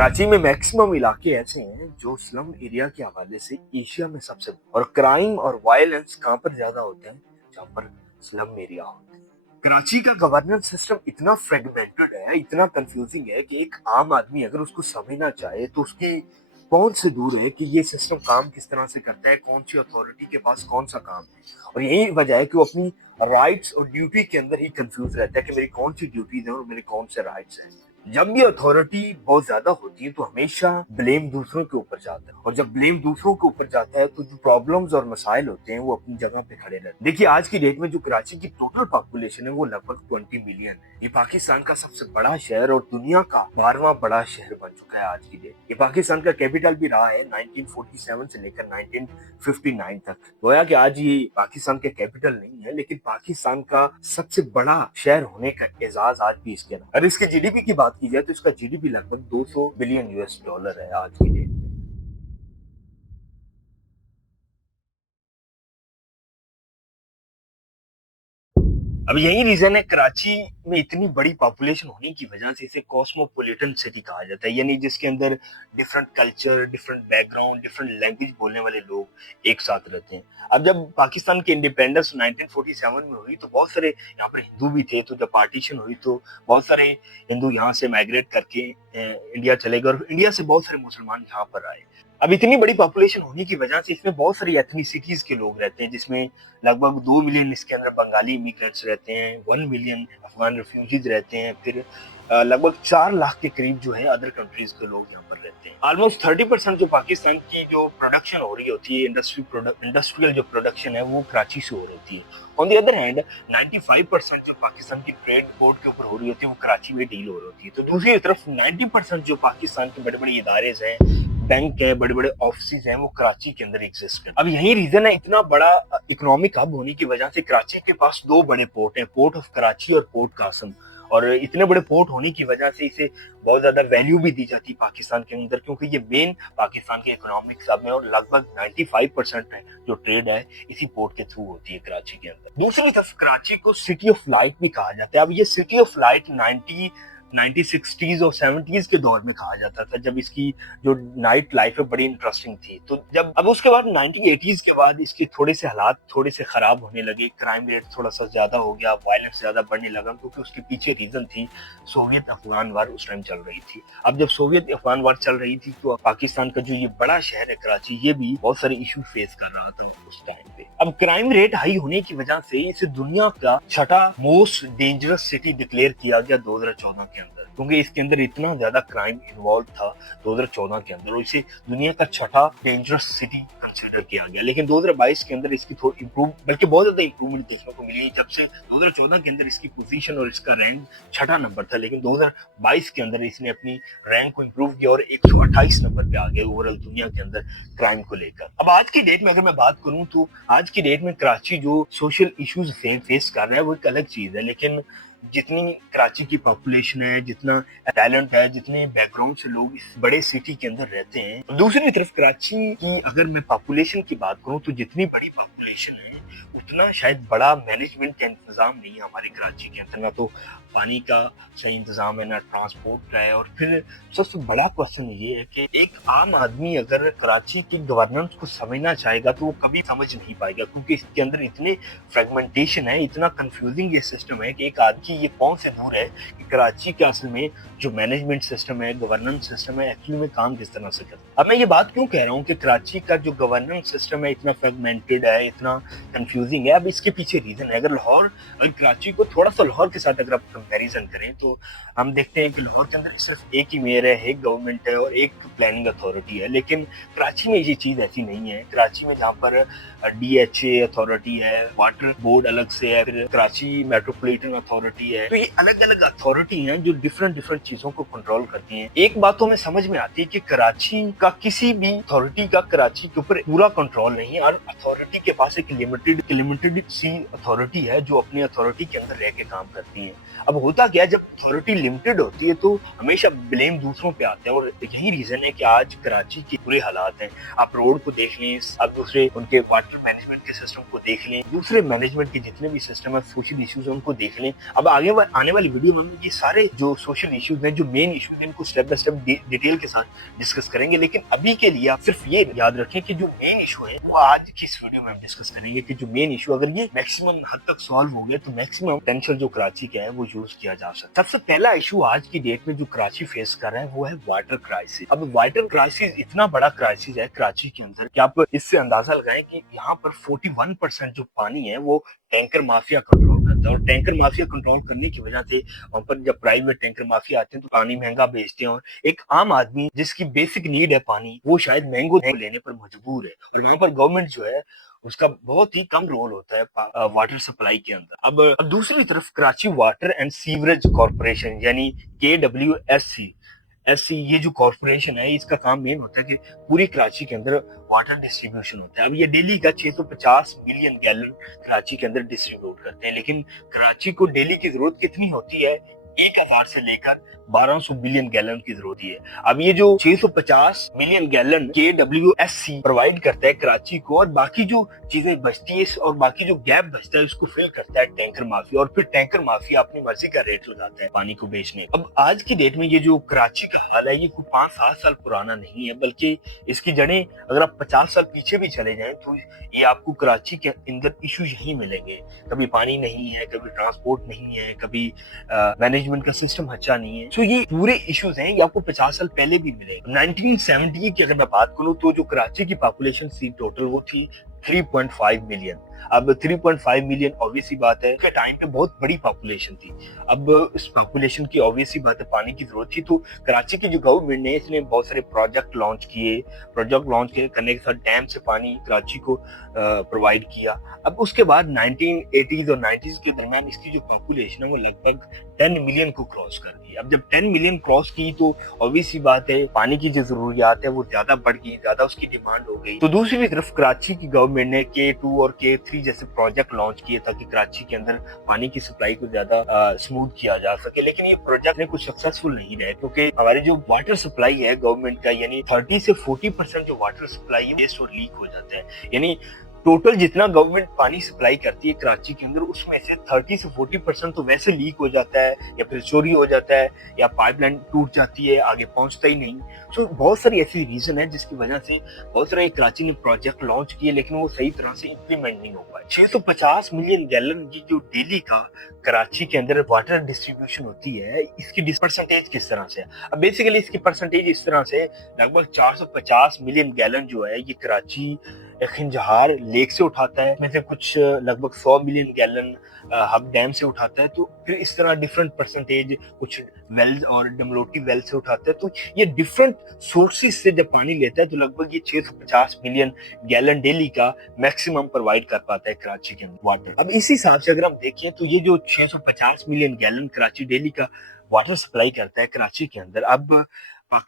कराची में मैक्सिमम इलाके ऐसे हैं जो स्लम एरिया के हवाले से एशिया में सबसे और क्राइम और वायलेंस कहाँ पर ज्यादा होते हैं जहाँ पर स्लम एरिया होते हैं। कराची का गवर्नेंस सिस्टम इतना फ्रेगमेंटेड है, इतना कंफ्यूजिंग है कि एक आम आदमी अगर उसको समझना चाहे तो उसकी पहुंच से दूर है कि ये सिस्टम काम किस तरह से करता है, कौन सी अथॉरिटी के पास कौन सा काम है। और यही वजह है कि वो अपनी राइट्स और ड्यूटी के अंदर ही कंफ्यूज रहता है कि मेरी कौन सी ड्यूटीज हैं और मेरे कौन से राइट्स हैं। जब भी अथॉरिटी बहुत ज्यादा होती है तो हमेशा ब्लेम दूसरों के ऊपर जाता है, और जब ब्लेम दूसरों के ऊपर जाता है तो जो प्रॉब्लम्स और मसाइल होते हैं वो अपनी जगह पे खड़े रहते हैं। देखिए, आज की डेट में जो कराची की टोटल पॉपुलेशन है वो लगभग 20 मिलियन है। ये पाकिस्तान का सबसे बड़ा शहर और दुनिया का 12वां बड़ा शहर बन चुका है आज की डेट। ये पाकिस्तान का कैपिटल भी रहा है 1947 से लेकर 1959 तक। गोया कि आज ये पाकिस्तान का कैपिटल नहीं है, लेकिन पाकिस्तान का सबसे बड़ा शहर होने का एजाज आज भी इसके नाम। अगर इसके जीडीपी की बात की जाए तो इसका जीडीपी लगभग 200 बिलियन यूएस डॉलर है आज की डेट में। अब यही रीजन है कराची में इतनी बड़ी पॉपुलेशन होने की वजह से इसे कॉस्मोपॉलिटन सिटी कहा जाता है, यानी जिसके अंदर different culture, different background, different language बोलने वाले लोग एक साथ रहते हैं। अब जब पाकिस्तान की इंडिपेंडेंस 1947 में हुई तो बहुत सारे यहाँ पर हिंदू भी थे, तो जब पार्टीशन हुई तो बहुत सारे हिंदू यहाँ से माइग्रेट करके इंडिया चले गए और इंडिया से बहुत सारे मुसलमान यहाँ पर आए। अब इतनी बड़ी पॉपुलेशन होने की वजह से इसमें बहुत सारी एथनिसिटीज के लोग रहते हैं, जिसमें लगभग 2 मिलियन इसके अंदर बंगाली इमिग्रेंट्स रहते हैं, 1 मिलियन अफगान रिफ्यूजीज रहते हैं, फिर लगभग 4 लाख के करीब जो है अदर कंट्रीज के लोग यहाँ पर रहते हैं। ऑलमोस्ट 30% जो पाकिस्तान की जो प्रोडक्शन हो रही होती है, इंडस्ट्रियल जो प्रोडक्शन है वो कराची से हो रही है। ऑन द अदर हैंड 95% जो पाकिस्तान की ट्रेड पोर्ट के ऊपर हो रही होती है वो कराची में डील हो रही होती है। तो दूसरी तरफ 90% जो पाकिस्तान के बड़े बड़े इदारे हैं, बैंक है, बड़े बड़े ऑफिस हैं, वो कराची के अंदर एग्जिस्ट है। अब यही रीजन है, इतना बड़ा इकोनॉमिक हब होने की वजह से कराची के पास 2 बड़े पोर्ट हैं, पोर्ट ऑफ कराची और पोर्ट कासम। और इतने बड़े पोर्ट होने की वजह से इसे बहुत ज्यादा वैल्यू भी दी जाती है पाकिस्तान के अंदर, क्योंकि ये मेन पाकिस्तान के इकोनॉमिक हब है और लगभग 95% है जो ट्रेड है इसी पोर्ट के थ्रू होती है कराची के अंदर। दूसरी तरफ कराची को सिटी ऑफ लाइट भी कहा जाता है। अब ये सिटी ऑफ लाइट 1960s और 70s के दौर में कहा जाता था, जब इसकी जो नाइट लाइफ है बड़ी इंटरेस्टिंग थी। तो जब अब उसके बाद 1980s के बाद इसके थोड़े से हालात थोड़े से खराब होने लगे, क्राइम रेट थोड़ा सा ज्यादा हो गया, वायलेंस ज्यादा बढ़ने लगा, क्योंकि उसके पीछे रीजन थी सोवियत अफगान वार उस टाइम चल रही थी। अब जब सोवियत अफगान वार चल रही थी तो पाकिस्तान का जो ये बड़ा शहर है कराची, ये भी बहुत सारे इशू फेस कर रहा था उस टाइम पे। अब क्राइम रेट हाई होने की वजह से इसे दुनिया का 6ठा मोस्ट डेंजरस सिटी डिक्लेयर किया गया 2014 के अंदर, क्योंकि इसके अंदर इतना ज्यादा क्राइम इन्वॉल्व था 2014 के अंदर, और इसे दुनिया का 6ठा डेंजरस सिटी कंसिडर किया गया। लेकिन 2022 के अंदर इसकी थोड़ी इंप्रूव, बल्कि बहुत ज्यादा इंप्रूवमेंट देखने को मिली। जब से 2014 के अंदर इसकी पोजीशन और इसका रैंक 6ठा नंबर था, लेकिन 2022 के अंदर इसने अपनी रैंक को इंप्रूव किया और 128 नंबर पे आ गया ओवरऑल दुनिया के अंदर क्राइम को लेकर। अब आज की डेट में अगर मैं बात करूं तो आज की डेट में कराची जो सोशल इश्यूज फेस कर रहा है वो एक अलग चीज है, लेकिन जितनी कराची की पॉपुलेशन है, जितना टैलेंट है, जितने बैकग्राउंड से लोग इस बड़े सिटी के अंदर रहते हैं, दूसरी तरफ कराची की अगर मैं पॉपुलेशन की बात करूं तो जितनी बड़ी पॉपुलेशन है उतना शायद बड़ा मैनेजमेंट का इंतजाम नहीं है हमारी कराची के अंदर। ना तो पानी का सही इंतजाम है, ना ट्रांसपोर्ट का है, और फिर सबसे बड़ा क्वेश्चन ये है कि एक आम आदमी अगर कराची की गवर्नेंस को समझना चाहेगा तो वो कभी समझ नहीं पाएगा, क्योंकि इसके अंदर इतने फ्रेगमेंटेशन है, इतना कंफ्यूजिंग ये सिस्टम है कि एक आदमी ये कौन से दूर है कि कराची के असल में जो मैनेजमेंट सिस्टम है, गवर्नेंस सिस्टम है, एक्चुअली में काम किस तरह से करता है। अब मैं ये बात क्यों कह रहा हूँ कि कराची का जो गवर्नेंस सिस्टम है इतना फ्रेगमेंटेड है, इतना कंफ्यूजिंग है। अब इसके पीछे रीजन है, अगर कराची को थोड़ा सा लाहौर के साथ अगर आप कंपैरिजन करें तो हम देखते हैं कि लाहौर के अंदर सिर्फ एक ही मेयर है, एक गवर्नमेंट है और एक प्लानिंग अथॉरिटी है। लेकिन कराची में ये चीज ऐसी नहीं है। कराची में जहाँ पर DHA अथॉरिटी है, वाटर बोर्ड अलग से है, फिर कराची मेट्रोपॉलिटन अथॉरिटी है, तो ये अलग अलग अथॉरिटी हैं जो डिफरेंट चीजों को कंट्रोल करती हैं। एक बात तो हमें समझ में आती है कि कराची का किसी भी अथॉरिटी का कराची के ऊपर पूरा कंट्रोल नहीं है, और अथॉरिटी के पास एक लिमिटेड सी अथॉरिटी है जो अपनी अथॉरिटी के अंदर रह के काम करती है। अब होता क्या है, जब अथॉरिटी लिमिटेड होती है तो हमेशा ब्लेम दूसरों पे आते हैं, और यही रीजन है कि आज कराची के बुरे हालात हैं। आप रोड को देख लें, आप दूसरे उनके वाटर मैनेजमेंट के सिस्टम को देख लें, दूसरे मैनेजमेंट के जितने भी सिस्टम है, सोशल इश्यूज है, उनको देख लें। अब आने वाली वीडियो में ये सारे जो सोशल इश्यूज हैं, जो मेन इश्यूज हैं, इनको स्टेप बाय स्टेप डिटेल के साथ डिस्कस करेंगे। लेकिन अभी के लिए आप सिर्फ ये याद रखें कि जो मेन इशू है वो आज की इस वीडियो में हम डिस्कस करेंगे, कि जो मेन इशू अगर ये मैक्सिमम हद तक सॉल्व हो गया तो मैक्सिमम पोटेंशियल जो कराची का है वो यूज किया जा सकता है। सबसे पहला इशू आज की डेट में जो कराची फेस कर रहा है वो है वाटर क्राइसिस। अब वाटर क्राइसिस इतना बड़ा क्राइसिस है कराची के अंदर कि आप इससे अंदाजा लगाएं कि यहाँ पर 41% जो पानी है वो टैंकर माफिया कंट्रोल करता है, और टैंकर माफिया कंट्रोल करने की वजह से वहाँ पर जब प्राइवेट टैंकर माफिया आते हैं तो पानी महंगा बेचते हैं, और एक आम आदमी जिसकी बेसिक नीड है पानी, वो शायद महंगो लेने पर मजबूर है। और वहाँ पर गवर्नमेंट जो है उसका बहुत ही कम रोल होता है वाटर सप्लाई के अंदर। अब दूसरी तरफ Karachi water and sewerage corporation यानी KWSC ये जो कॉर्पोरेशन है, इसका काम मेन होता है कि पूरी कराची के अंदर वाटर डिस्ट्रीब्यूशन होता है। अब ये डेली का 650 मिलियन गैलन कराची के अंदर डिस्ट्रीब्यूट करते हैं, लेकिन कराची को डेली की जरूरत कितनी होती है? 1000 से लेकर 1200 मिलियन गैलन की जरूरत है। अब ये जो 650 मिलियन गैलन KWSC प्रोवाइड करता है कराची को, और बाकी जो चीजें बचती है और बाकी जो गैप बचता है उसको फिल करता है टैंकर माफिया, और फिर टैंकर माफिया अपनी मर्जी का रेट लगाता है पानी को बेचने। अब आज की डेट में ये जो कराची का हाल है ये कोई 5-7 साल पुराना नहीं है, बल्कि इसकी जड़ें अगर आप 50 साल पीछे भी चले जाएं तो ये आपको कराची के अंदर इशू यही मिलेंगे। कभी पानी नहीं है, कभी ट्रांसपोर्ट नहीं है, कभी मैनेजमेंट का सिस्टम अच्छा नहीं है। तो ये पूरे इश्यूज हैं, ये आपको 50 साल पहले भी मिले। 1970 की अगर मैं बात करूं तो जो कराची की पॉपुलेशन थी टोटल वो थी 3.5 मिलियन। अब 3.5 मिलियन ऑब्वियसली बात है के टाइम पे बहुत बड़ी पॉपुलेशन थी। अब इस पॉपुलेशन की ऑब्वियसली बात है पानी की जरूरत थी, तो कराची की जो गवर्नमेंट ने इसने बहुत सारे प्रोजेक्ट लॉन्च किए करने के साथ डैम से पानी कराची को प्रोवाइड किया। अब उसके बाद 1980s और 90s के दरमियान इसकी जो पॉपुलेशन है वो लगभग 10 मिलियन को क्रॉस कर गई। अब जब 10 मिलियन क्रॉस की तो ऑब्वियसली बात है पानी की जो जरूरियात है वो ज्यादा बढ़ गई, ज्यादा उसकी डिमांड हो गई। तो दूसरी तरफ कराची की गवर्नमेंट ने K2 और K3 जैसे प्रोजेक्ट लॉन्च किए ताकि कराची के अंदर पानी की सप्लाई को ज्यादा स्मूथ किया जा सके, लेकिन ये प्रोजेक्ट ने कुछ सक्सेसफुल नहीं रहे, क्योंकि हमारी जो वाटर सप्लाई है गवर्नमेंट का, यानी 30 से 40% जो वाटर सप्लाई है वेस्ट और लीक हो जाता है। यानी टोटल जितना गवर्नमेंट पानी सप्लाई करती है कराची के अंदर उसमें से 30 से 40% तो वैसे लीक हो जाता है, या फिर चोरी हो जाता है, या पाइपलाइन टूट जाती है, आगे पहुंचता ही नहीं। तो बहुत सारी ऐसी रीजन है जिसकी वजह से बहुत सारे कराची ने प्रोजेक्ट लॉन्च किए, लेकिन वो सही तरह से इम्प्लीमेंट नहीं हो पाए। 650 मिलियन गैलन की जो डेली का कराची के अंदर वाटर डिस्ट्रीब्यूशन होती है, इसकी परसेंटेज किस तरह से है? अब बेसिकली इसकी परसेंटेज इस तरह से लगभग 450 मिलियन गैलन जो है ये कराची खिंजहार लेक से उठाता है, इसमें से कुछ लगभग 100 मिलियन गैलन हब डैम से उठाता है। तो फिर इस तरह डिफरेंट परसेंटेज कुछ वेल्स और डमलोटी वेल से उठाता है। तो ये डिफरेंट सोर्सेज से जब पानी लेता है तो लगभग ये 650 मिलियन गैलन डेली का मैक्सिमम प्रोवाइड कर पाता है कराची के अंदर वाटर। अब इसी हिसाब से अगर हम देखें तो ये जो 650 मिलियन गैलन कराची डेली का वाटर सप्लाई करता है कराची के अंदर, अब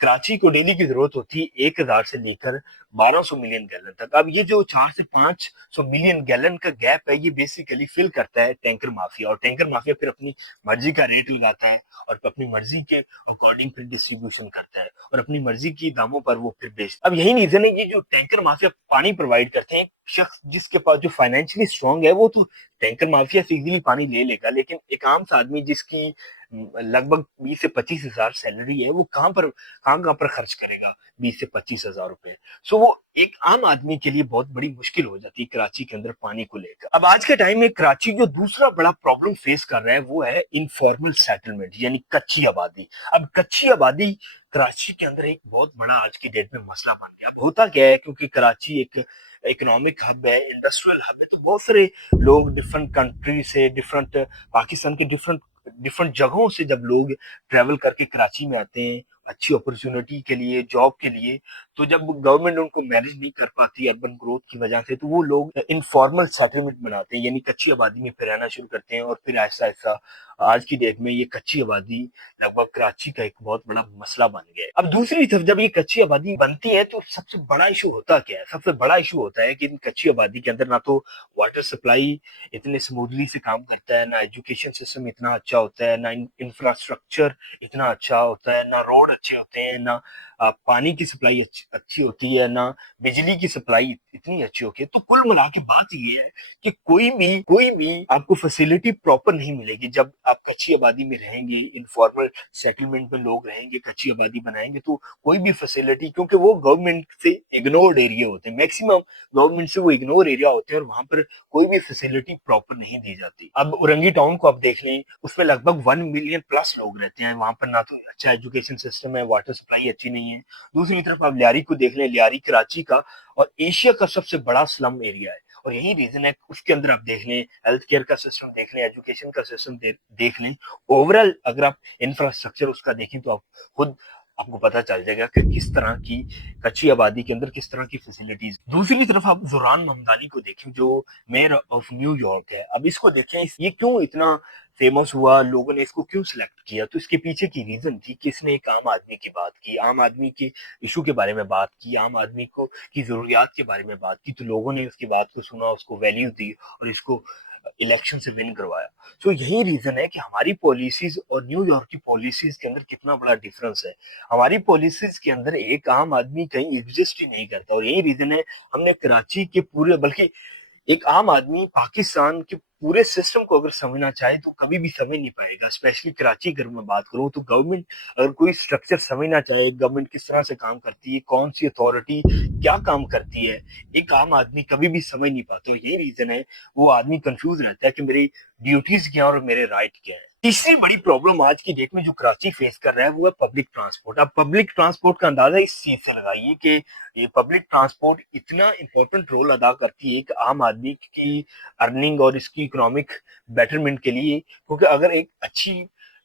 कराची को डेली की जरूरत होती है 1000 से लेकर 1200 मिलियन गैलन तक। अब ये जो 4 से 500 मिलियन गैलन का गैप है ये बेसिकली फिल करता है टैंकर माफिया, और टैंकर माफिया फिर अपनी मर्जी का रेट लगाता है और अपनी मर्जी के अकॉर्डिंग फिर डिस्ट्रीब्यूशन करता है, और अपनी मर्जी की दामों पर वो फिर बेचता है। अब यही रीजन है, ये जो टैंकर माफिया पानी प्रोवाइड करते हैं, शख्स जिसके पास जो फाइनेंशियली स्ट्रांग है वो तो टैंकर माफिया से इजीली पानी ले लेगा, लेकिन एक आम सा आदमी जिसकी लगभग 20 से 25 हजार सैलरी है वो कहाँ पर खर्च करेगा 20 से 25 हजार रुपए? सो वो एक आम आदमी के लिए बहुत बड़ी मुश्किल हो जाती है कराची के अंदर पानी को लेकर। अब आज के टाइम में कराची जो दूसरा बड़ा प्रॉब्लम फेस कर रहा है वो है इनफॉर्मल सेटलमेंट यानी कच्ची आबादी। अब कच्ची आबादी कराची के अंदर एक बहुत बड़ा आज की डेट में मसला बन गया। अब होता क्या है, क्योंकि कराची एक इकोनॉमिक हब है, इंडस्ट्रियल हब है, तो बहुत सारे लोग डिफरेंट कंट्री से, पाकिस्तान के डिफरेंट जगहों से जब लोग ट्रेवल करके कराची में आते हैं अच्छी अपॉर्चुनिटी के लिए, जॉब के लिए। तो जब गवर्नमेंट उनको मैनेज नहीं कर पाती अर्बन ग्रोथ की वजह से, तो वो लोग इनफॉर्मल सेटलमेंट बनाते हैं, यानी कच्ची आबादी में फिर रहना शुरू करते हैं। और फिर ऐसा ऐसा आज की डेट में ये कच्ची आबादी लगभग कराची का एक बहुत बड़ा मसला बन गया है। अब दूसरी तरफ जब ये कच्ची आबादी बनती है तो सबसे बड़ा इशू होता क्या है? सबसे बड़ा इशू होता है कि इन कच्ची आबादी के अंदर ना तो वाटर सप्लाई इतने स्मूथली से काम करता है, ना एजुकेशन सिस्टम इतना अच्छा होता है, ना इंफ्रास्ट्रक्चर इतना अच्छा होता है, ना रोड अच्छे होते हैं, ना पानी की सप्लाई अच्छी होती है, ना बिजली की सप्लाई इतनी अच्छी होती है। तो कुल मिला के बात ये है कि कोई भी आपको फैसिलिटी प्रॉपर नहीं मिलेगी जब आप कच्ची आबादी में रहेंगे, इनफॉर्मल सेटलमेंट में लोग रहेंगे, कच्ची आबादी बनाएंगे। तो कोई भी फैसिलिटी, क्योंकि वो गवर्नमेंट से इग्नोर्ड एरिया होते हैं, मैक्सिमम गवर्नमेंट से वो इग्नोर एरिया होते हैं, और वहां पर कोई भी फैसिलिटी प्रॉपर नहीं दी जाती। अब उरंगी टाउन को आप देख लें, उसमें लगभग 1 मिलियन प्लस लोग रहते हैं। वहां पर ना तो अच्छा एजुकेशन सिस्टम है, वाटर सप्लाई अच्छी नहीं है। दूसरी तरफ आप लियारी को देख लें, लियारी कराची का और एशिया का सबसे बड़ा स्लम एरिया है। और यही रीजन है, उसके अंदर आप देख लें, हेल्थ केयर का सिस्टम देख लें, एजुकेशन का सिस्टम देख लें, ओवरऑल अगर आप इंफ्रास्ट्रक्चर उसका देखें तो आप खुद आपको पता चल जाएगा कि किस तरह की कच्ची आबादी के अंदर किस तरह की फैसिलिटीज। दूसरी तरफ आप जुरान ममदानी को देखें, जो मेयर ऑफ न्यूयॉर्क है। अब इसको देखें, ये क्यों इतना फेमस हुआ, लोगों ने इसको क्यों सिलेक्ट किया? तो इसके पीछे की रीजन थी कि इसने एक आम आदमी की बात की, आम आदमी के इशू के बारे में बात की, आम आदमी को की जरूरियात के बारे में बात की। तो लोगों ने उसकी बात को सुना, उसको वैल्यू दी और इसको इलेक्शन से विन करवाया। तो यही रीजन है कि हमारी पॉलिसीज और न्यूयॉर्क की पॉलिसीज के अंदर कितना बड़ा डिफरेंस है। हमारी पॉलिसीज के अंदर एक आम आदमी कहीं एग्जिस्ट ही नहीं करता, और यही रीजन है हमने कराची के पूरे, बल्कि एक आम आदमी पाकिस्तान के पूरे सिस्टम को अगर समझना चाहे तो कभी भी समझ नहीं पाएगा। स्पेशली कराची अगर मैं बात करूं, तो गवर्नमेंट अगर कोई स्ट्रक्चर समझना चाहे, गवर्नमेंट किस तरह से काम करती है, कौन सी अथॉरिटी क्या काम करती है, एक आम आदमी कभी भी समझ नहीं पाता। यही रीजन है, वो आदमी कंफ्यूज रहता है कि मेरी ड्यूटीज क्या और मेरे राइट क्या है। तीसरी बड़ी प्रॉब्लम आज की डेट में जो कराची फेस कर रहा है वो है पब्लिक ट्रांसपोर्ट। अब पब्लिक ट्रांसपोर्ट का अंदाजा इस चीज से लगाइए कि ये पब्लिक ट्रांसपोर्ट इतना इंपॉर्टेंट रोल अदा करती है एक आम आदमी की अर्निंग और इसकी इकोनॉमिक बेटरमेंट के लिए। क्योंकि अगर एक अच्छी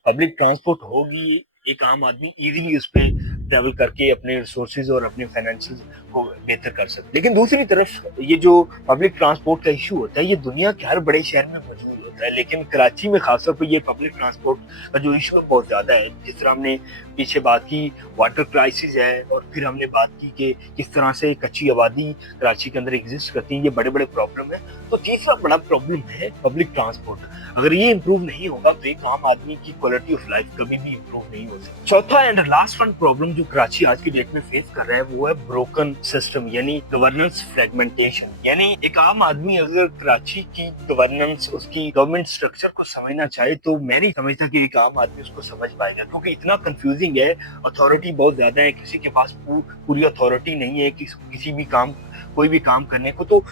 पब्लिक ट्रांसपोर्ट होगी, एक आम आदमी इजीली उस पर ट्रेवल करके अपने रिसोर्सेज और अपने फाइनेंशियल को बेहतर कर सकते। लेकिन दूसरी तरफ ये जो पब्लिक ट्रांसपोर्ट का इशू होता है, ये दुनिया के हर बड़े शहर में मौजूद होता है, लेकिन कराची में खासतौर पर ये पब्लिक ट्रांसपोर्ट का जो इशू है बहुत ज्यादा है। जिस तरह हमने पीछे बात की, वाटर क्राइसिस है, और फिर हमने बात की कि किस तरह से कच्ची आबादी कराची के अंदर एग्जिस्ट करती है, ये बड़े बड़े प्रॉब्लम है। तो तीसरा बड़ा प्रॉब्लम है पब्लिक ट्रांसपोर्ट। अगर ये इंप्रूव नहीं होगा तो एक आम आदमी की क्वालिटी ऑफ लाइफ कभी भी इंप्रूव नहीं हो सकती। चौथा एंड लास्ट वन प्रॉब्लम जो कराची आज की डेट में फेस कर रहा है वो है ब्रोकन सिस्टम, यानी गवर्नेंस फ्रेगमेंटेशन। यानी एक आम आदमी अगर कराची की गवर्नेंस, उसकी गवर्नमेंट स्ट्रक्चर को समझना चाहे तो मैं नहीं समझता कि एक आम आदमी उसको समझ पाएगा, क्योंकि इतना कंफ्यूजिंग है। अथॉरिटी बहुत ज्यादा है, किसी के पास पूरी अथॉरिटी नहीं है किसी भी काम, कोई भी काम करने को। तो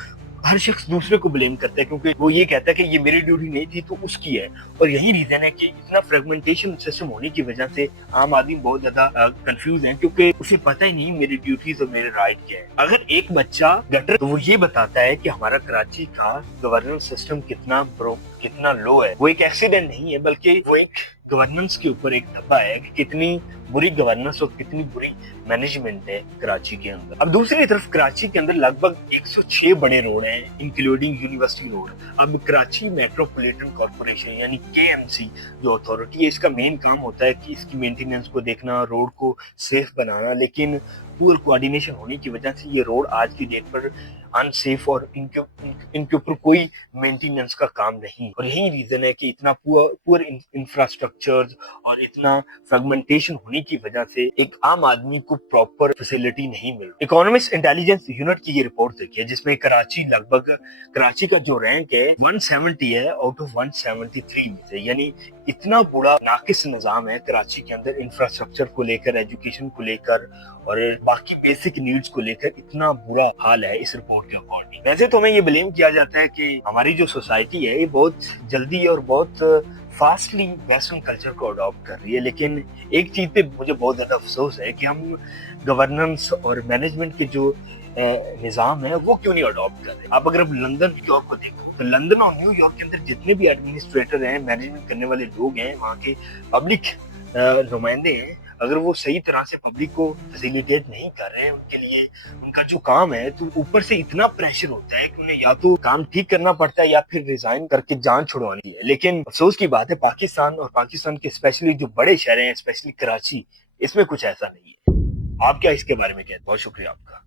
हर शख्स दूसरे को ब्लेम करता है, क्योंकि वो ये कहता है कि ये मेरी ड्यूटी नहीं थी तो उसकी है। और यही रीजन है कि इतना फ्रेगमेंटेशन सिस्टम होने की वजह से आम आदमी बहुत ज्यादा कंफ्यूज है, क्योंकि उसे पता ही नहीं मेरी ड्यूटीज और मेरे राइट क्या है। अगर एक बच्चा गटर, तो वो ये बताता है कि हमारा कराची का गवर्नेंस सिस्टम कितना लो है। वो एक एक्सीडेंट नहीं है, बल्कि वो एक गवर्नेंस के ऊपर एक धब्बा है कि कितनी बुरी गवर्नेंस और कितनी बुरी मैनेजमेंट है कराची के अंदर। अब दूसरी तरफ कराची के अंदर लगभग 106 बड़े रोड हैं, इंक्लूडिंग यूनिवर्सिटी रोड। अब कराची मेट्रोपॉलिटन कॉर्पोरेशन यानी केएमसी जो अथॉरिटी है, इसका मेन काम होता है कि इसकी मेंटेनेंस को देखना, रोड को सेफ बनाना। लेकिन पुअर कोऑर्डिनेशन होने की वजह से ये रोड आज की डेट पर अनसेफ, और इनके ऊपर कोई मेंटेनेंस का काम नहीं। और यही रीजन है कि इतना पुअर इंफ्रास्ट्रक्चर और इतना फ्रेगमेंटेशन होने की वजह से एक आम आदमी को प्रॉपर फैसिलिटी नहीं मिल। इकोनॉमिक्स इंटेलिजेंस यूनिट की ये रिपोर्ट देखी है, जिसमें कराची का जो रैंक है 170 है आउट ऑफ 173 में से। यानी इतना बुरा नाकिस निजाम है कराची के अंदर, इंफ्रास्ट्रक्चर को लेकर, एजुकेशन को लेकर और बाकी बेसिक नीड्स को लेकर इतना बुरा हाल है इस रिपोर्ट के अकॉर्डिंग। वैसे तो हमें ये ब्लेम किया जाता है कि हमारी जो सोसाइटी है ये बहुत जल्दी और बहुत फास्टली वेस्टर्न कल्चर को अडॉप्ट कर रही है, लेकिन एक चीज पे मुझे बहुत ज्यादा अफसोस है कि हम गवर्नेंस और मैनेजमेंट के जो निजाम है वो क्यों नहीं अडॉप्ट कर रहे। आप अगर लंदन, न्यूयॉर्क को देखो, तो लंदन और न्यूयॉर्क के अंदर जितने भी एडमिनिस्ट्रेटर हैं, मैनेजमेंट करने वाले लोग हैं, वहाँ के पब्लिक नुमाइंदे हैं, اگر وہ صحیح طرح سے پبلک کو فیسیلیٹیٹ نہیں کر رہے ان کے لیے ان کا جو کام ہے، تو اوپر سے اتنا پریشر ہوتا ہے کہ انہیں یا تو کام ٹھیک کرنا پڑتا ہے یا پھر ریزائن کر کے جان چھڑوانی ہے. لیکن افسوس کی بات ہے پاکستان اور پاکستان کے اسپیشلی جو بڑے شہر ہیں، اسپیشلی کراچی، اس میں کچھ ایسا نہیں ہے. آپ کیا اس کے بارے میں کہتے ہیں؟ بہت شکریہ آپ کا.